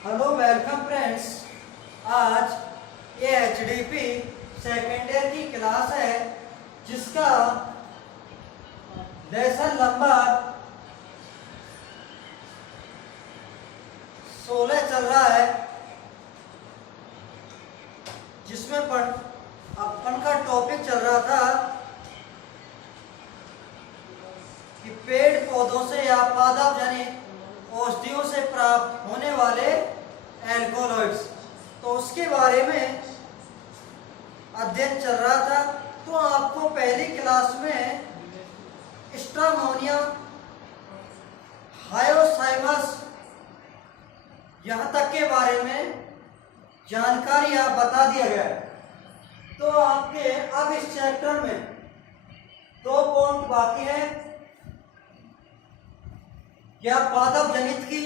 Hello welcome friends. आज ये HDP second year की क्लास है जिसका लेसन नंबर 16 चल रहा है, जिसमें अपन का टॉपिक चल रहा था कि पेड़ पौधों से या पादप जनित औषधियों से प्राप्त होने वाले एल्कोलॉइड्स, तो उसके बारे में अध्ययन चल रहा था। तो आपको पहली क्लास में स्ट्रामोनिया, हायोसाइमस यहाँ तक के बारे में जानकारी आप बता दिया गया है। तो आपके अब इस चैप्टर में 2 पॉइंट बाकी है। क्या पादप जनित की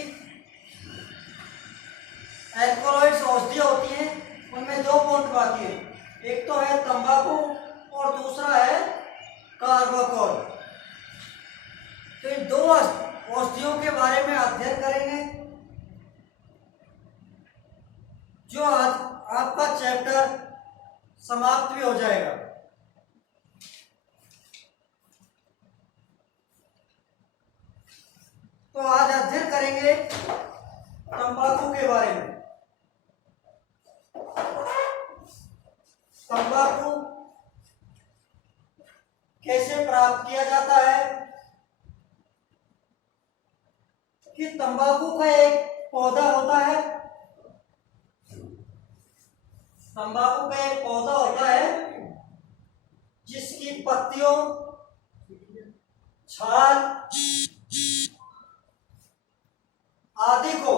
एल्कोलॉइड्स औषधियाँ होती हैं, उनमें 2 पॉइंट बाकी है। एक तो है तंबाकू और दूसरा है कार्बाकोल। तो इन 2 औषधियों के बारे में अध्ययन करेंगे, जो आज आपका चैप्टर समाप्त भी हो जाएगा। तो आज अध्ययन करेंगे तंबाकू के बारे में। तंबाकू कैसे प्राप्त किया जाता है, कि तंबाकू का एक पौधा होता है। तंबाकू का एक पौधा होता है जिसकी पत्तियों, छाल आदि को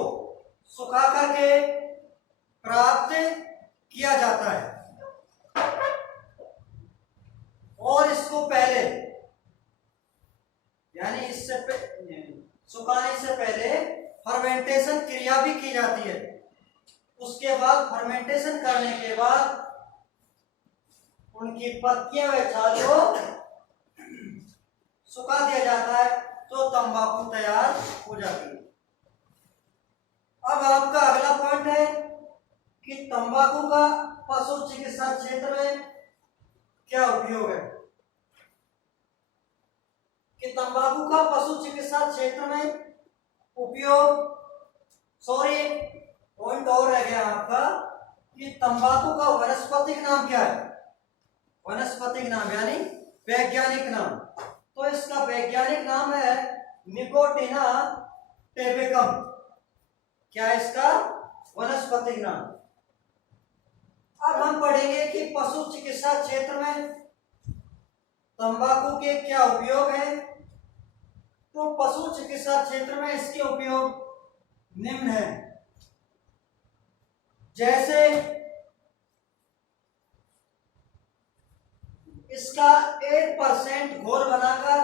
सुखा करके प्राप्त किया जाता है, और इसको पहले यानी सुखाने से पहले फर्मेंटेशन क्रिया भी की जाती है। उसके बाद फर्मेंटेशन करने के बाद उनकी पत्तियां व छाल को सुखा दिया जाता है, तो तंबाकू तैयार हो जाती है। अब आपका अगला पॉइंट है कि तंबाकू का पशु चिकित्सा क्षेत्र में क्या उपयोग है। कि तंबाकू का पशु चिकित्सा क्षेत्र में उपयोग, पॉइंट और रह गया आपका कि तंबाकू का वनस्पतिक नाम क्या है। वनस्पतिक नाम यानी वैज्ञानिक नाम, तो इसका वैज्ञानिक नाम है निकोटिना टेबेकम। क्या है इसका वनस्पतिक नाम। अब हम पढ़ेंगे कि पशु चिकित्सा क्षेत्र में तंबाकू के क्या उपयोग है। तो पशु चिकित्सा क्षेत्र में इसके उपयोग निम्न है, जैसे इसका 1% घोल बनाकर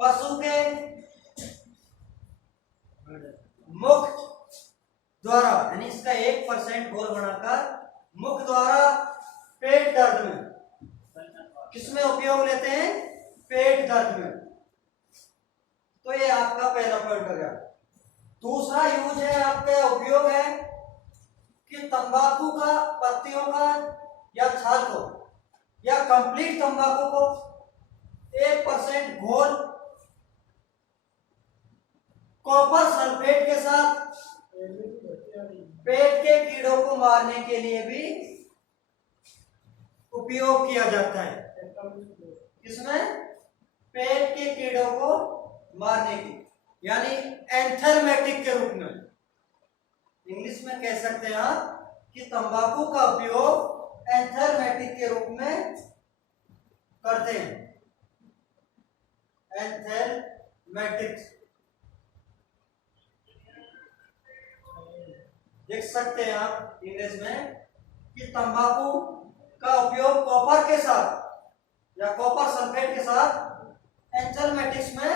पशु के मुख द्वारा, यानी इसका 1% घोल बनाकर मुख द्वारा पेट दर्द में, किसमें उपयोग लेते हैं, पेट दर्द में। तो ये आपका पहला पॉइंट हो गया। दूसरा यूज है, आपका उपयोग है कि तंबाकू का पत्तियों का या छाल को या कंप्लीट तंबाकू को 1% घोल कॉपर सल्फेट के साथ पेट के कीड़ों को मारने के लिए भी उपयोग किया जाता है। किसमें, पेट के कीड़ों को मारने की, यानी एंथेलमेटिक के रूप में। इंग्लिश में कह सकते हैं आप कि तंबाकू का उपयोग एंथेलमेटिक के रूप में करते हैं। एंथेलमेटिक देख सकते हैं आप इंग्लिश में कि तंबाकू का उपयोग कॉपर के साथ या कॉपर सल्फेट के साथ एंथेलमेटिक्स में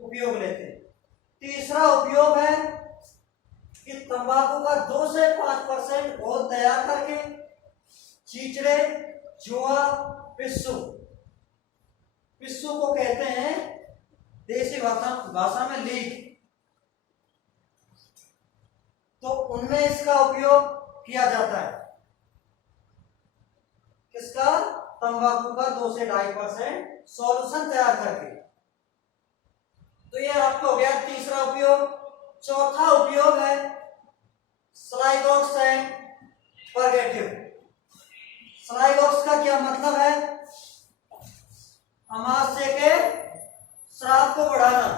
उपयोग लेते हैं। तीसरा उपयोग है कि तंबाकू का 2 से 5% घोल तैयार करके चीचड़े, जुआ, पिस्सू, पिस्सू को कहते हैं देसी भाषा में लीक, उनमें इसका उपयोग किया जाता है। किसका? तंबाकू का 2 से 2.5% सॉल्यूशन तैयार करके। तो ये आपको हो गया तीसरा उपयोग। चौथा उपयोग है स्लाइगॉक्स एंड परगेटिव। स्लाइगॉक्स का क्या मतलब है? अमाशय के स्राव को बढ़ाना।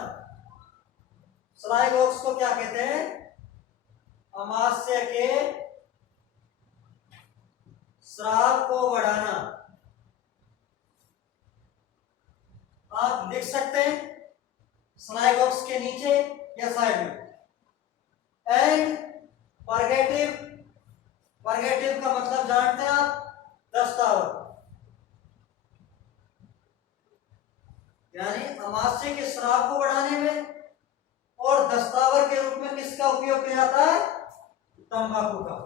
स्लाइगॉक्स को क्या कहते हैं? अमाशय के स्राव को बढ़ाना। आप लिख सकते हैं स्लाइगॉक्स के नीचे या साइड में। एंड परगेटिव, परगेटिव का मतलब जानते हैं आप? दस्तावर, यानी अमाशय के स्राव को बढ़ाने में और दस्तावर के रूप में किसका उपयोग किया जाता है? तंबाकू का।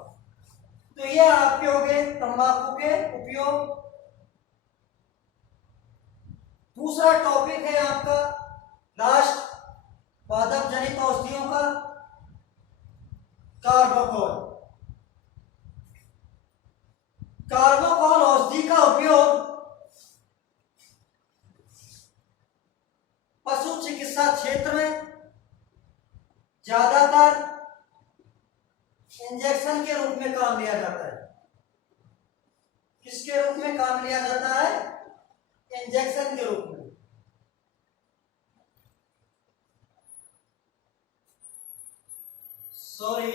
तो ये आपके हो गए तंबाकू के उपयोग। दूसरा टॉपिक है आपका लास्ट, पादप जनित औषधियों का, कार्बोकॉल। कार्बोकॉल औषधि का उपयोग पशु चिकित्सा क्षेत्र में ज्यादातर इंजेक्शन के रूप में काम लिया जाता है। किसके रूप में काम लिया जाता है? इंजेक्शन के रूप में। सॉरी,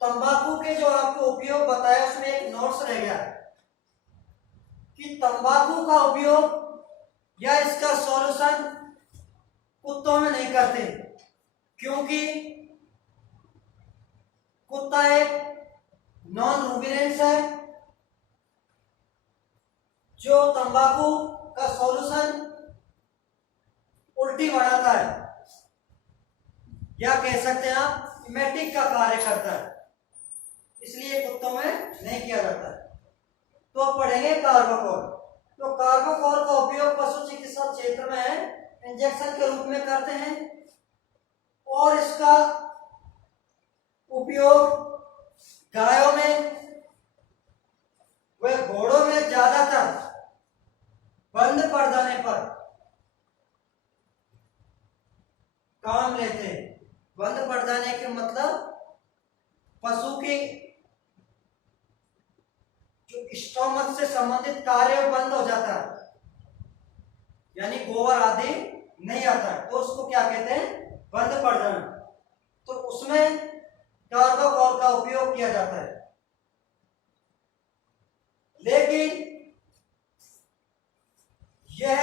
तंबाकू के जो आपको उपयोग बताया उसमें एक नोट्स रह गया कि तंबाकू का उपयोग या इसका सॉल्यूशन कुत्तों में नहीं करते, क्योंकि कुत्ता एक नॉन रूबिनेंस है जो तंबाकू का सॉल्यूशन उल्टी बढ़ाता है, या कह सकते हैं आप इमेटिक का कार्य करता है, इसलिए कुत्तों में नहीं किया जाता है। तो अब पढ़ेंगे कार्बोकॉल। तो कार्बोकॉल का उपयोग पशु चिकित्सा क्षेत्र में इंजेक्शन के रूप में करते हैं और इसका उपयोग गायों में व घोड़ों में ज्यादातर बंद पड़ जाने पर काम लेते हैं। बंद पड़ जाने के मतलब पशु की जो स्टोमक से संबंधित कार्य बंद हो जाता है, यानी गोबर आदि नहीं आता है, तो उसको क्या कहते हैं? बंद पड़ जाना। तो उसमें कार्बोकॉल का उपयोग किया जाता है। लेकिन यह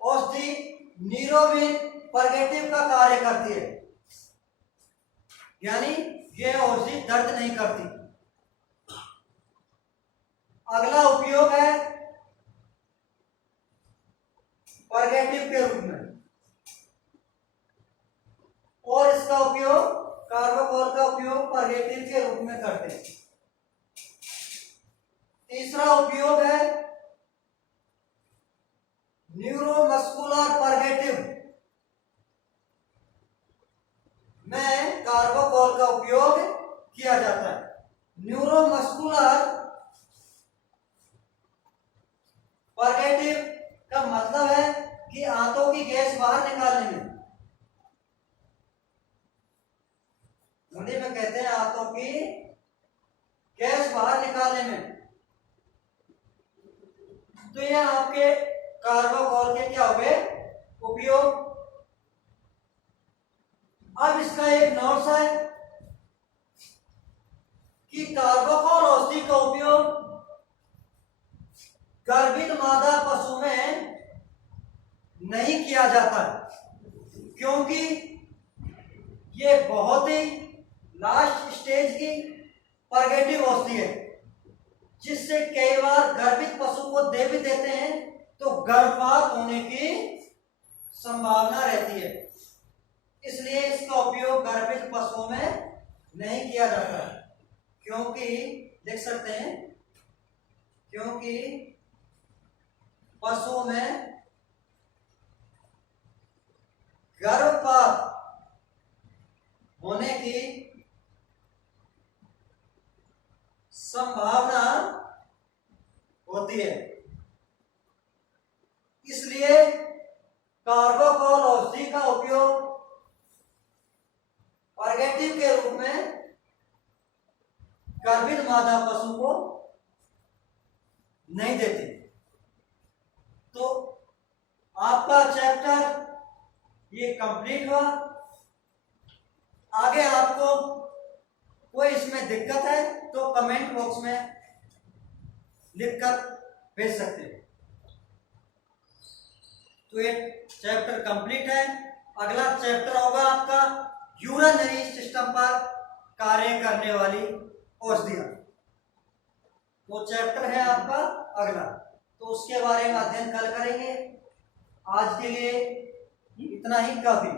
औषधि नीरोबिन परगेटिव का कार्य करती है, यानी यह औषधि दर्द नहीं करती। अगला उपयोग है परगेटिव के रूप में, और इसका उपयोग कार्बोकॉल का उपयोग परगेटिव के रूप में करते हैं। तीसरा उपयोग है न्यूरोमस्कुलर परगेटिव में कार्बोकॉल का उपयोग किया जाता है। न्यूरोमस्कुलर परगेटिव का मतलब है कि आंतों की गैस बाहर निकालने में, हिंदी में कहते हैं आंतों की गैस बाहर निकालने में। तो ये आपके कार्बोकॉल के क्या हो गए? उपयोग। अब इसका एक नोट्स है कि कार्बोकॉल औषधि का उपयोग गर्भित मादा पशु में नहीं किया जाता, क्योंकि ये बहुत ही लास्ट स्टेज की परगेटिव औषधि है, जिससे कई बार गर्भित पशु को दे भी देते हैं तो गर्भपात होने की संभावना रहती है, इसलिए इसका उपयोग गर्भित पशुओं में नहीं किया जाता। क्योंकि देख सकते हैं, क्योंकि पशुओं में गर्भपात होने की इसलिए कार्बोकॉल औषधि का उपयोग पर्गेटिव के रूप में गर्भित मादा पशु को नहीं देते। तो आपका चैप्टर ये कंप्लीट हुआ। आगे आपको कोई इसमें दिक्कत है तो कमेंट बॉक्स में लिखकर भेज सकते हैं। तो ये चैप्टर कंप्लीट है। अगला चैप्टर होगा आपका यूरिनरी सिस्टम पर कार्य करने वाली औषधियां। वो चैप्टर है आपका अगला, तो उसके बारे में अध्ययन कल करेंगे। आज के लिए इतना ही काफी।